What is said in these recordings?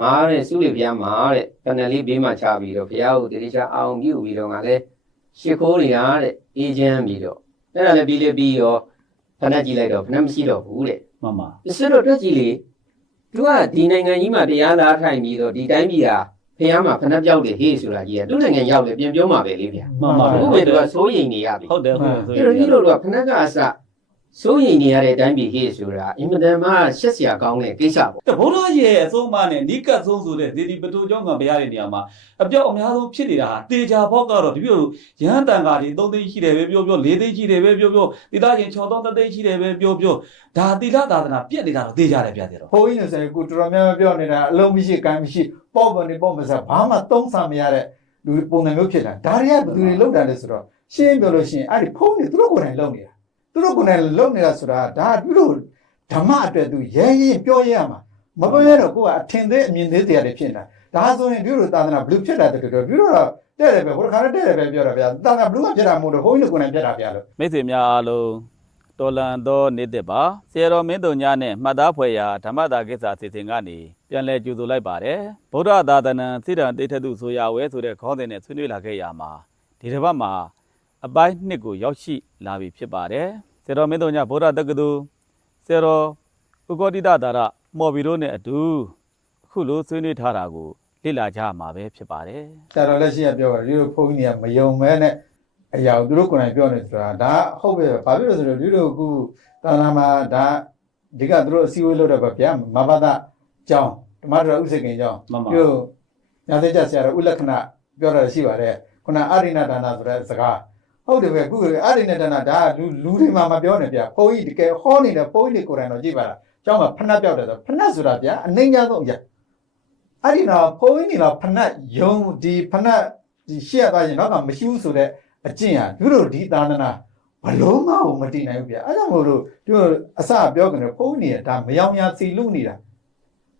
ငါတဲ့စုလေပြားမှာတဲ့ပနလေးဘေးမှာချပြီးတော့ဘုရားကိုတတိချာအောင်ပြုပြီးတော့ငါလည်းရှ िख ိုးနေရတဲ့အေဂျင့်ပြီးတော့အဲ့ဒါလည်းပြီးလေပြီးရောဖဏကြည့်လိုက်တော့ဖဏမရှိတော့ဘူးတဲ့မှန်ပါစစ်တော့တွက်ကြည့်လေသူကဒီနိုင်ငံကြီးမှာတရားသားထိုင်ပြီးတော့ဒီတိုင်းပြည်ဟာဖះမှာဖဏပြောက်တယ်ဟေးဆိုတာကြီးကသူ့နိုင်ငံရောက်တယ်ပြင်ပြောမှာပဲလေဗျာမှန်ပါအခုပဲသူကစိုးရိမ်နေရပြီဟုတ်တယ်ဟုတ်တယ်အဲ့တော့ဒီလိုတော့ဖဏကအစ စိုးရိမ်နေရတဲ့အတိုင်းပြည်ဟေးဆိုတာအင်မတန်မှရှက်စရာကောင်းတဲ့ကိစ္စပေါ့တဘုရားရဲ့အဆုံးအမနဲ့နိကတ်ဆုံးဆိုတဲ့ဒေဒီပတူကျောင်းကဘုရားရဲ့နေရာမှာအပြောက်အများဆုံးဖြစ်နေတာဟာတေချာဘောက်ကတော့ဒီလိုရဟန်းတန်ဃာတွေ3သိန်းရှိတယ်ပဲပြောပြော4သိန်းရှိတယ်ပဲပြောပြောတိသားချင်း6သိန်းရှိတယ်ပဲပြောပြောဒါတိလသာသနာပြက်နေတာတော့တေချာတယ်ဗျာတဲ့တော့ဘုန်းကြီးနေဆိုရင်ကိုတော်တော်များများပြောနေတာအလုံးမရှိကမ်းမရှိပေါ့ပေါ်နေပေါ့မစားဘာမှသုံးဆမရတဲ့လူပုံစံမျိုးဖြစ်တာဒါတွေကဘယ်သူတွေလောက်တာလဲဆိုတော့ရှင်းပြောလို့ရှိရင်အဲ့ဒီဖုန်းတွေသူတို့ကိုယ်တိုင်လုံနေတာ သူတို့ကိုယ်တိုင်လုံနေတာဆိုတာဒါသူတို့ဓမ္မအတွက်သူရဲရင်ပြောရရမှာမပြောရတော့ကိုကအထင်သေးအမြင်သေးတရားတွေဖြစ်နေတာဒါဆိုရင်သူတို့သာသနာဘလူးဖြစ်တာတကယ်တော့သူတို့တော့တဲ့တယ်ပဲဘုရားခါတဲ့တယ်ပဲပြောတာဗျာသာသနာဘလူးကဖြစ်တာမဟုတ်တော့ဘုန်းကြီးကိုယ်တိုင်ဖြစ်တာဗျာလို့မိတ်ဆွေများအားလုံးတော်လန်သောနေ့တစ်ပါဆရာတော်မင်းတို့ညာနဲ့မှတ်သားဖွယ်ရာဓမ္မတာကိစ္စအစီအစဉ်ကနေပြန်လည်ကြိုဆိုလိုက်ပါတယ်ဗုဒ္ဓသာသနာစိတ္တံတိဋ္ဌတုဆိုရဝဲဆိုတဲ့ခေါင်းစဉ်နဲ့ဆွေးနွေးလာခဲ့ရမှာဒီတစ်ပတ်မှာအပိုင်းနှစ်ကိုရောက်ရှိလာပြီဖြစ်ပါတယ် ဆရာတော်မင်းတို့ညာဗုဒ္ဓတက္ကသိုလ်ဆရာတော်ဥက္ကောတိတသာရမော်ဘီတို့နဲ့အတူအခုလိုဆွေးနွေးထားတာကိုလေ့လာကြမှာပဲဖြစ်ပါတယ်ဆရာတော်လက်ရှိကပြောပါတယ်ဒီလိုဘုန်းကြီးတွေကမယုံမဲနဲ့အရာကိုသူတို့ကိုယ်တိုင်ပြောနေဆိုတာဒါဟုတ်ပဲဘာဖြစ်လို့ဆိုတော့ဒီလိုအခုသာသနာမှာဒါဒီကသူတို့အစည်းအဝေးလုပ်တော့ဗျာမဘာသာကျောင်းဓမ္မတော်ဥစ္စေခင်ကျောင်းမှန်ပါပြုညာသေးကြဆရာတော်ဥလက္ခဏပြောတာရှိပါတယ်ခုနအာရိဏဒါနဆိုတဲ့စကား ဟုတ်တယ်ပဲအခုအာရိဏဒါနဒါလူလူတွေမှာမပြောနဲ့ဗျာဘုန်းကြီးတကယ်ဟောနေတဲ့ဘုန်းကြီးတွေကိုယ်တိုင်တော့ကြည့်ပါလားကျောင်းမှာဖဏတ်ပြောက်တယ်ဆိုဖဏတ်ဆိုတာဗျာအနှိမ့်ကြဆုံးအရာအဲ့ဒီတော့ဘုန်းကြီးတွေတော့ဖဏတ်ယုံဒီဖဏတ်ဒီရှေ့ရသွားရင်တော့ကမရှိဘူးဆိုတော့အကျင့်ဟာသူတို့ဒီသာသနာဘလုံးမအောင်မတည်နိုင်ဘူးဗျအဲ့ကြောင့်မို့လို့သူတို့အစပြောကြတယ်ဘုန်းကြီးတွေကဒါမယောင်များစီလူနေတာ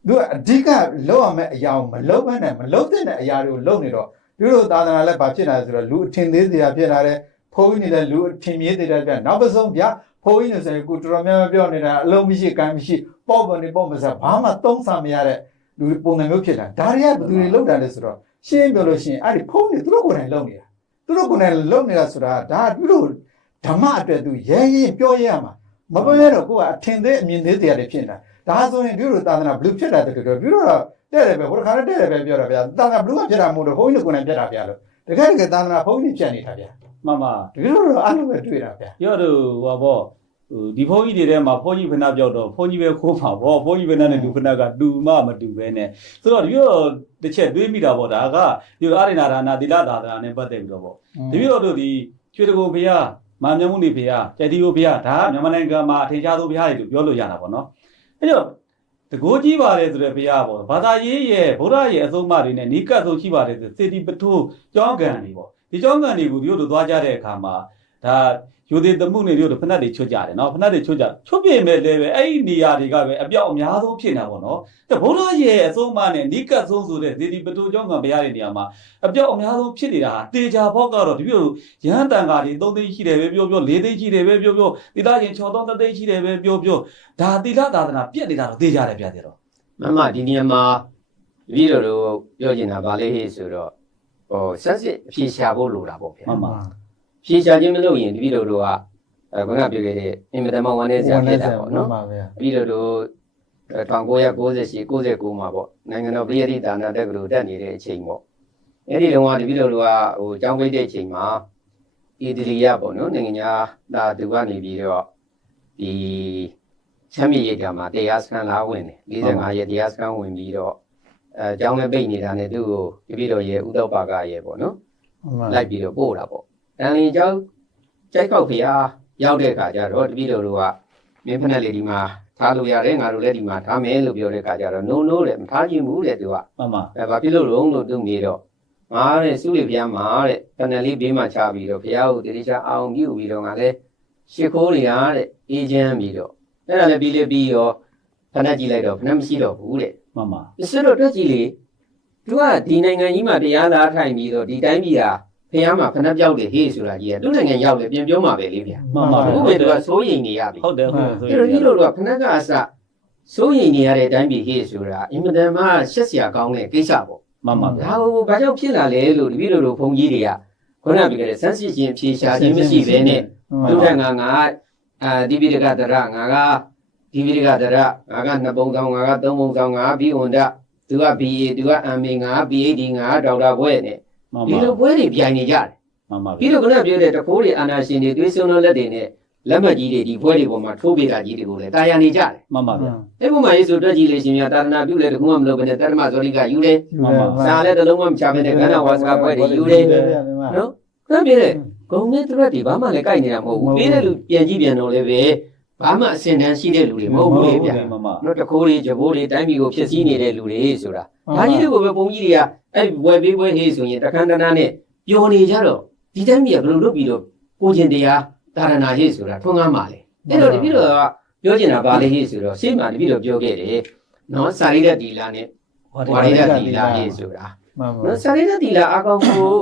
သူကအဓိကလောက်ရမယ့်အရာကိုမလောက်ဘဲနဲ့မလောက်တဲ့အရာတွေကိုလုပ်နေတော့သူတို့သာသနာလည်းဘာဖြစ်လာလဲဆိုတော့လူအထင်သေးစရာဖြစ်လာတယ် ဘုန်းကြီးတွေလည်းလူအထင်မြင်သေးတယ်ဗျနောက်ပဆုံးဗျဘုန်းကြီးတွေဆိုရင်ကိုတော်တော်များများပြောနေတာအလုံးမရှိကမ်းမရှိပေါ့ပေါ်နေပေါ့မစားဘာမှသုံးဆမရတဲ့လူပုံစံမျိုးဖြစ်လာဒါတွေကဘယ်သူတွေလောက်တာလဲဆိုတော့ရှင်းပြောလို့ရှိရင်အဲ့ဒီဖုန်းတွေသူတို့ကိုယ်တိုင်လောက်နေတာသူတို့ကိုယ်တိုင်လောက်နေတာဆိုတာဒါသူတို့ဓမ္မအတွက်သူရဲရင်ပြောရရမှာမပြောရတော့ကိုကအထင်သေးအမြင်သေးတရားတွေဖြစ်နေတာဒါဆိုရင်သူတို့သာသနာဘလူးဖြစ်တာတကယ်တော့သူတို့တော့တဲ့တယ်ပဲဘုရားခါတဲ့တယ်ပဲပြောတာဗျာသာသနာဘလူးကဖြစ်တာမဟုတ်တော့ဘုန်းကြီးကိုယ်တိုင်ဖြစ်တာဗျာလို့ တကယ်တကယ်သာသနာဘုန်းကြီးဖြစ်နေတာဗျာမှန်ပါတကယ်တော့အဲ့လိုပဲတွေ့တာဗျာပြောတော့ဟိုဘောဟိုဒီဘုန်းကြီးတွေထဲမှာဘုန်းကြီးဖဏပြောက်တော့ဘုန်းကြီးပဲခိုးမှာဗောဘုန်းကြီးဖဏနဲ့လူဖဏကတူမမတူပဲနဲ့ဆိုတော့ဒီလိုတစ်ချက်တွေးမိတာဗောဒါကဒီအာရိနာဒါနာသီလသာသနာနဲ့ပတ်သက်ပြီးတော့ဗောဒီလိုတို့ဒီကျွေတကုံဘုရားမာမြတ်မှုနေဘုရားကျက်တီယိုဘုရားဒါမြန်မာနိုင်ငံမှာအထင်ရှားဆုံးဘုရားတွေလို့ပြောလို့ရတာဗောနော်အဲ့တော့ တကိုးကြီးပါတယ်ဆိုတဲ့ဘုရားဗောဘာသာရေးရဲ့ဗုဒ္ဓရဲ့အဆုံးအမတွေနဲ့နီးကပ်ဆုံးရှိပါတယ်ဆိုစေတီပထိုးကျောင်းကန်တွေဗောဒီကျောင်းကန်တွေကိုဒီလိုတို့သွားကြတဲ့အခါမှာ ဒါယူသေးသမှုနေတို့ဖနက်တွေချွတ်ကြတယ်နော်ဖနက်တွေချွတ်ကြချွတ်ပြင်မဲ့လည်းပဲအဲ့ဒီနေရာတွေကပဲအပြောက်အများဆုံးဖြစ်နေတာပေါ့နော်တဲ့ဘုရားရဲ့အဆုံးအမနဲ့နိကတ်ဆုံးဆိုတဲ့ဒေဒီပတူကျောင်းကဘုရားရဲ့နေရာမှာအပြောက်အများဆုံးဖြစ်နေတာဟာတေချာဘောက်ကတော့ဒီလိုရဟန်းတန်ဃာတွေ3သိန်းရှိတယ်ပဲပြောပြော4သိန်းရှိတယ်ပဲပြောပြောတိသားချင်း6သိန်းသိန်းရှိတယ်ပဲပြောပြောဒါတိလသာသနာပြက်နေတာတော့တေချာတယ်ဗျာတဲ့တော့မမဒီနေရာမှာတပည့်တော်တို့ပြောချင်တာဗာလေဟေးဆိုတော့ဟိုဆက်စစ်အဖြေရှာဖို့လိုတာပေါ့ဗျာမှန်ပါ ဖြေရှာခြင်းမလုပ်ရင်တပည့်တော်တို့ကအဲဘုရားပြောခဲ့တဲ့အင်မတန်မှဝန်နေစရာဖြစ်တာပေါ့နော်ပါဗျာတပည့်တော်တို့1998 99မှာပေါ့နိုင်ငံတော်ပြည်ရေးဒါနတက္ကသိုလ်တက်နေတဲ့အချိန်ပေါ့အဲ့ဒီတုန်းကတပည့်တော်တို့ကဟိုကျောင်းပိတ်တဲ့အချိန်မှာအီတလီယပေါ့နော်နိုင်ငံသားဒါသူကနေပြီးတော့ဒီချမ်းမြေရိတ်ကမှာတရားစခန်းလာဝင်တယ်45ရက်တရားစခန်းဝင်ပြီးတော့အဲကျောင်းလည်းပိတ်နေတာနဲ့သူ့ကိုတပည့်တော်ရဲ့ဥဒ္ဒပကရဲ့ပေါ့နော်လိုက်ပြီးတော့ပို့တာပေါ့။ တန်လင်ကျောင်းကြိုက်ကောက်ဖျားရောက်တဲ့အခါကျတော့တပည့်တော်တို့ကမင်းဖက်နဲ့လေဒီမှာထားလို့ရတယ်ငါတို့လည်းဒီမှာထားမယ်လို့ပြောတဲ့အခါကျတော့ no no တဲ့မထားချင်ဘူးတဲ့သူကမှန်ပါအဲဘာဖြစ်လို့လုံးလို့သူမြေတော့ငါတဲ့စုလေဖျားမှာတဲ့တန်လင်လေးဘေးမှာချပြီးတော့ဖျားကိုတတိချာအောင်ပြုပြီးတော့ငါလည်းရှ िख ိုးနေရတဲ့အေဂျင့်ပြီးတော့အဲ့ဒါလည်းပြီးလေပြီးရောဖဏတ်ကြည့်လိုက်တော့ဖဏတ်မရှိတော့ဘူးတဲ့မှန်ပါစစ်တော့တွက်ကြည့်လေသူကဒီနိုင်ငံကြီးမှာတရားသားထိုင်ပြီးတော့ဒီတိုင်းပြည်ဟာ ဖះမှာဖဏပြောက်တယ်ဟေးဆိုတာကြီးကသူ့နိုင်ငံရောက်တယ်ပြင်ပြောမှာပဲလေဗျာမှန်ပါအခုပဲသူကစိုးရိမ်နေရပြီဟုတ်တယ်ဟုတ်တယ်ဆိုအဲ့တော့ဒီလိုတော့ဖဏကအစစိုးရိမ်နေရတဲ့အတိုင်းပြည်ဟေ့ဆိုတာအင်မတန်မှရှက်စရာကောင်းတဲ့ကိစ္စပေါ့မှန်ပါဗျာဒါဟိုဘာကြောင့်ဖြစ်လာလဲလို့တပည့်တော်တို့ဘုန်းကြီးတွေကခုနကပြောခဲ့တဲ့စမ်းစစ်ခြင်းဖြေရှာခြင်းမရှိဘဲနဲ့သူကငါငါအာဒီပိဒကတရငါကဒီပိဒကတရငါကနှစ်ပုံဆောင်ငါကသုံးပုံဆောင်ငါဘီဝန္ဒသူက BA သူက MA ငါ PhD ငါဒေါက်တာဘွဲ့နဲ့မှန် ဒီပါလိုဘွဲတွေပြိုင်နေကြတယ်မှန်ပါပြီးဗျာတော့ခုနကပြောတဲ့တခိုးတွေအာနာရှင်တွေသွေးစွန်းလုံးလက်တွေနဲ့လက်မှတ်ကြီးတွေဒီဘွဲတွေပေါ်မှာထိုးပေးတာကြီးတွေကိုလည်းတာယာနေကြတယ်မှန်ပါဗျာအဲ့ပုံမှန်ရေးဆိုတွက်ကြည့်လို့ရှင်များတာသနာပြုလေတခုမှမလုပ်ဘဲနဲ့တတ္တမဇောလိကယူတယ်စာလည်းတစ်လုံးမှမချဘဲနဲ့ကန္နာဝါစကဘွဲတွေယူတယ်နော်ခဏပြည့်တဲ့ဂုံနဲ့တရက်တွေဘာမှလည်းကြိုက်နေတာမဟုတ်ဘူးပေးတဲ့လူပြန်ကြည့်ပြန်တော့လည်းပဲ ဘာမှအစင်တန်းရှိတဲ့လူတွေမဟုတ်ဘူးလေဗျာမှန်ပါနော်တခိုးတွေဂျဘိုးတွေတိုင်းပြည်ကိုဖျက်ဆီးနေတဲ့လူတွေဆိုတာဒါကြီးတွေကိုပဲပုံကြီးတွေကအဲ့ဝယ်ပေးပွဲဟေးဆိုရင်တခန်းတနာနဲ့ပျော်နေကြတော့ဒီတိုင်းပြည်ကဘယ်လိုလုပ်ပြီးတော့ကိုကျင်တရားတာရဏဟေးဆိုတာထွန်းကားမှလေအဲ့တော့ဒီပြီးတော့ပြောချင်တာဗာလေဟေးဆိုတော့ရှေ့မှာဒီပြီးတော့ပြောခဲ့တယ်နော်စာရိဒတ်တီလာနဲ့ဝါရိဒတ်တီလာဟေးဆိုတာမှန်ပါနော်စာရိဒတ်တီလာအကောင်ကို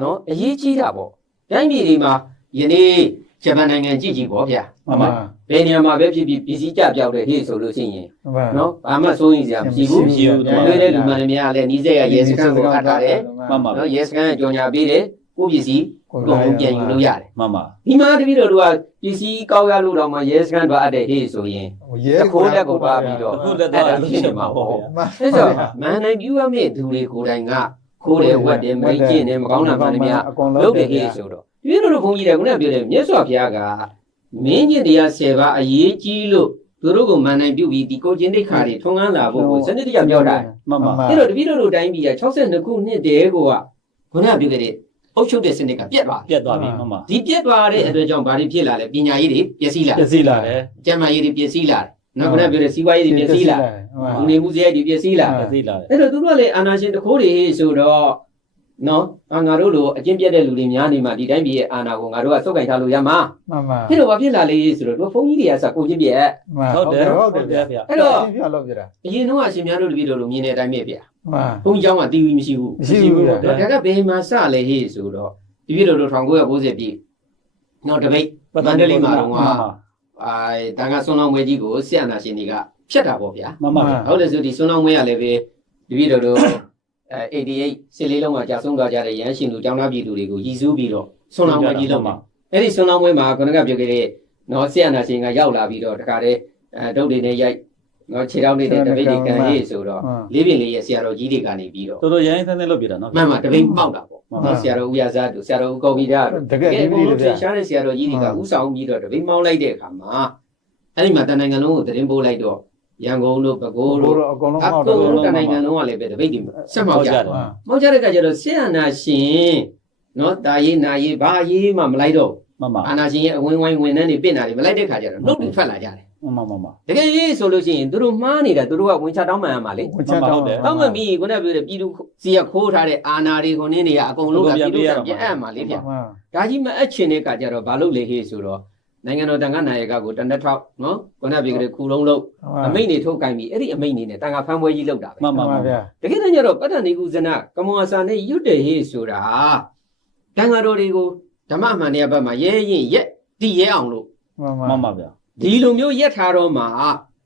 နော်အရေးကြီးတာပေါ့တိုင်းပြည်တွေမှာယနေ့ ဂျပန်နိုင်ငံကြည့်ကြည့်ပေါ့ဗျာမှန်ပါဘယ်နေရာမှာပဲဖြစ်ဖြစ်ပစ္စည်းကြပြောက်တဲ့ဟေးဆိုလို့ရှိရင်မှန်ပါနော်ဘာမှစိုးရင်စရာမရှိဘူးမရှိဘူးတွေ့တဲ့လူမှန်တွေများလည်းနီးစက်ရရဲစခန်းကိုအပ်ထားတယ်မှန်ပါဗျာနော်ရဲစခန်းကကြော်ညာပေးတယ်ကိုပစ္စည်းကိုယ်ကိုပြန်ယူလို့ရတယ်မှန်ပါဒီမှာတပည့်တော်တို့ကပစ္စည်းကောက်ရလို့တော့မှရဲစခန်းတော့အပ်တဲ့ဟေးဆိုရင်ရဲတခိုးလက်ကိုပါပြီးတော့အခုလက်တော့လို့ရှိမှာပေါ့ဗျာမှန်အဲ့တော့မန်နိုင်ပြူရမယ့်သူတွေကိုယ်တိုင်က ခိုးတယ်ဝက်တယ်မိတ်ကျင့်တယ်မကောင်းတာမှန်တယ်များအကုန်လုပ်တဲ့ဟေးဆိုတော့တပည့်တော်တို့ဘုန်းကြီးတွေကခုနကပြောတယ်မြတ်စွာဘုရားကမင်းကျင့်တရား၁၀ပါးအရေးကြီးလို့သူတို့ကိုမန်နိုင်ပြုပြီးဒီကိုကျင့်တိတ်ခါတွေထွန်းကားလာဖို့ကိုစနစ်တကျပြောတာမှန်ပါအဲ့တော့တပည့်တော်တို့တိုင်းပြည်က62ခုနှစ်တည်းကိုကခုနကပြောခဲ့တဲ့အုပ်ချုပ်တဲ့စနစ်ကပြတ်သွားပြတ်သွားပြီမှန်ပါဒီပြတ်သွားတဲ့အတွက်ကြောင့်ဘာတွေဖြစ်လာလဲပညာရေးတွေပျက်စီးလာပြည့်စည်လာတယ်ကျန်းမာရေးတွေပျက်စီးလာ နော်ခုနကပြောတဲ့စီးပွားရေးတွေပျက်စီးလာလူနေမှုစရိုက်တွေပျက်စီးလာ ပြည့်စည်လာတယ် အဲ့တော့သူတို့ကလည်းအာနာရှင်တခိုးတွေဆိုတော့နော်အာငါတို့လိုအကျင့်ပြတ်တဲ့လူတွေများနေမှဒီတိုင်းပြည်ရဲ့အာနာကိုငါတို့ကစုပ်ကင်ထားလို့ရမှာ မှန်ပါ ဖြစ်လို့ဘာဖြစ်လာလဲဆိုတော့တို့ဘုန်းကြီးတွေကစကိုကျင့်ပြတ် ဟုတ်တယ် ဟုတ် ဟုတ် တ တယ် ယ်ဗျာ အဲ့တော့ ပြလို့ပြတာ အရင်တော့အရှင်များတို့တပည့်တော်လိုမြင်တဲ့အတိုင်းပဲဗျာ မှန် ဘုန်းကြီးเจ้าကတီးဝီမရှိဘူး မရှိဘူးဗျာ ဒါကဘယ်မှာစလဲဟေ့ဆိုတော့ဒီပြည်တော်တို့1990ပြည့်နောက်တပိတ်မန္တလေးမှာတော့က အာတန်ခါဆွမ်းလောင်းဝဲကြီးကိုဆရာနာရှင်တွေကဖြတ်တာပေါ့ဗျာမှန်ပါဗျာဟုတ်လဲဆိုဒီဆွမ်းလောင်းဝဲရလည်းပဲဒီပြည်တော်တို့အဲ88စစ်လေးလုံးမှာကြာဆုံးသွားကြတဲ့ရဟန်းရှင်လူကျောင်းသားပြည်သူတွေကိုရည်စူးပြီးတော့ဆွမ်းလောင်းဝဲကြီးလုံးမှာအဲ့ဒီဆွမ်းလောင်းဝဲမှာခုနကပြောခဲ့တဲ့နော်ဆရာနာရှင်ကရောက်လာပြီးတော့တခါတည်းအဲဒုတ်တွေနဲ့ရိုက် နော်ခြေထောက်လေးနဲ့တပိတ်တွေကန်ရေးဆိုတော့လေးပင်လေးရဲ့ဆရာတော်ကြီးတွေကနေပြီးတော့တော်တော်ရိုင်းဆန်းဆန်းလုပ်ပြတာနော်မှန်မှတပိတ်ပေါက်တာပေါ့မှန်ပါနော်ဆရာတော်ဦးရဇာတို့ဆရာတော်ဦးကောင်းပြီးတာတို့တကယ်တကယ်ဒီကိုလိုယ်ဗျာထင်ရှားတဲ့ဆရာတော်ကြီးတွေကဥဆောင်ပြီးတော့တပိတ်မောင်းလိုက်တဲ့အခါမှာအဲ့ဒီမှာတန်နိုင်ငံလုံးကိုသတင်းပို့လိုက်တော့ရန်ကုန်တို့ပဲခူးဘိုးတို့တော့အကုန်လုံးအမောက်ကုန်တော့လုံးတန်နိုင်ငံလုံးကလည်းပဲတပိတ်တွေဆက်မောက်ကြတယ်မှန်မောက်ကြတဲ့အခါကျတော့ဆရာနာရှင်နော်တာရေးနာရေးဘာရေးမှမလိုက်တော့ မှန်ပါအာနာရှင်ရဲ့အဝင်းဝိုင်းဝင်နှန်းတွေပြင်တာတွေမလိုက်တဲ့ခါကျတော့နှုတ်တွေထွက်လာကြတယ်မှန်ပါမှန်ပါတကယ်ရေးဆိုလို့ရှိရင်သူတို့မှားနေတာသူတို့ကဝင်ချတောင်းမှန်ရမှာလေဝင်ချတော့တောင်းမှန်ပြီးခုနကပြောတဲ့ပြည်သူစီရခိုးထားတဲ့အာနာတွေခုနင်းတွေကအကုန်လုံးကပြည်သူကပြန်အပ်မှာလေဗျမှန်ဒါကြီးမအပ်ချင်တဲ့ကကြတော့ဘာလို့လဲဟေးဆိုတော့နိုင်ငံတော်တန်ခါနာယကကိုတနက်ထောက်နော်ခုနပြောတဲ့ခူလုံးလုံးအမိန့်တွေထုတ်ကင်ပြီးအဲ့ဒီအမိန့်တွေနဲ့တန်ခါဖမ်းပွဲကြီးလုပ်တာပဲမှန်ပါမှမှန်န်ဗျာတကယ်တမ်းကျတော့ပတ္တနိကုဇနကမောအစာနဲ့ရွတ်တယ်ဟေးဆိုတာတန်ခါတော်တွေကို ဓမ္မမှန်တဲ့ဘက်မှာရဲရင်ရက်တည်ရဲအောင်လို့မှန်မှန်ပါဗျာဒီလိုမျိုးရက်ထားတော့မှ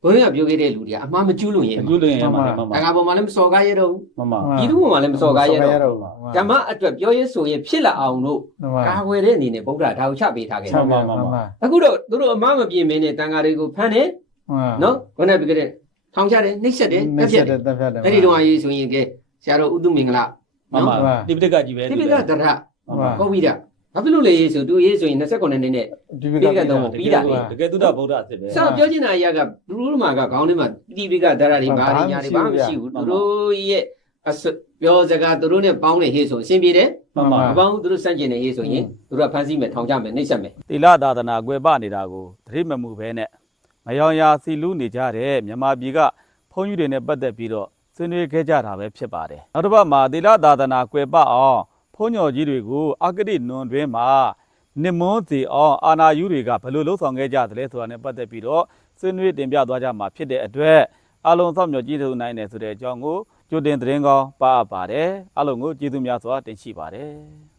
ဘုန်းကြီးကပြောခဲ့တဲ့လူတွေကအမှားမကျူးလို့ရင်အခုလည်းမှန်ပါမှန်တန်ခါပေါ်မှာလည်းမစော်ကားရတော့ဘူးမှန်ပါဒီလူပေါ်မှာလည်းမစော်ကားရတော့ဘူးတော့ဓမ္မအတွက်ပြောရဲဆိုရင်ဖြစ်လာအောင်လို့မှန်ကာဝယ်တဲ့အနေနဲ့ဗုဒ္ဓဒါကိုချပေးထားခဲ့ချတယ်မ်းမှန်မှန်အခုတော့သူတို့အမှားမပြင်းမင်းနဲ့တန်ဃာတွေကိုဖမ်းတယ်မှန်နော်ခုနကပြောခဲ့တဲ့ထောင်ချတယ်နှိပ်စက်တယ်နေတက်ဖြဖြတ်တ်တယ်တက်ဖြတ်တယ်အဲ့ဒီတော့အရေးဆိုရင်ကဲဆရာတော်ဥဒုမင်္ဂလာမှန်ပါဒီပဋိကကြီးပဲတိပိကတရမှန်ပါကောဝိဒ ဘာဖြစ်လို့လဲရေးဆိုသူရေးဆိုရင်29နှစ်နဲ့ဒီတကယ်သုဒ္ဓဗုဒ္ဓအစ်စ်ပဲစပြောချင်တာအရာကသူတို့မှာကခေါင်းထဲမှာတိပိကတရတွေဘာတွေညာတွေဘာမှမရှိဘူးသူတို့ရဲ့အစပြောစကားသူတို့နဲ့ပေါင်းနေဟေးဆိုအဆင်ပြေတယ်မှန်ပါမပေါင်းသူတို့စန့်ကျင်နေဟေးဆိုရင်သူတို့ကဖမ်းဆီးမယ်ထောင်ချမယ်နှိပ်စက်မယ်သီလသာသနာကွယ်ပနေတာကိုသတိမမှုပဲနဲ့မယောင်ရာစီလူနေကြတဲ့မြန်မာပြည်ကဘုန်းကြီးတွေနဲ့ပတ်သက်ပြီးတော့ဆွေးနွေးခဲ့ကြတာပဲဖြစ်ပါတယ်နောက်တစ်ပတ်မှာသီလသာသနာကွယ်ပအောင် ဘုန်းတော်ကြီးတွေကိုအဂတိနွန်တွင်မှာနစ်မွန်းစီအောင်အာနာယူတွေကဘယ်လိုလှုပ်ဆောင်ခဲ့ကြသလဲဆိုတာနဲ့ပတ်သက်ပြီးတော့ဆွေးနွေးတင်ပြသွားကြမှာဖြစ်တဲ့အတွက်အလုံးစောင့်မျှော်ကြည့်ထုံနိုင်တယ်ဆိုတဲ့အကြောင်းကိုကြိုတင်သတင်းကောင်းပါအပ်ပါတယ်အလုံးကိုကျေးဇူးများစွာတင်ရှိပါတယ်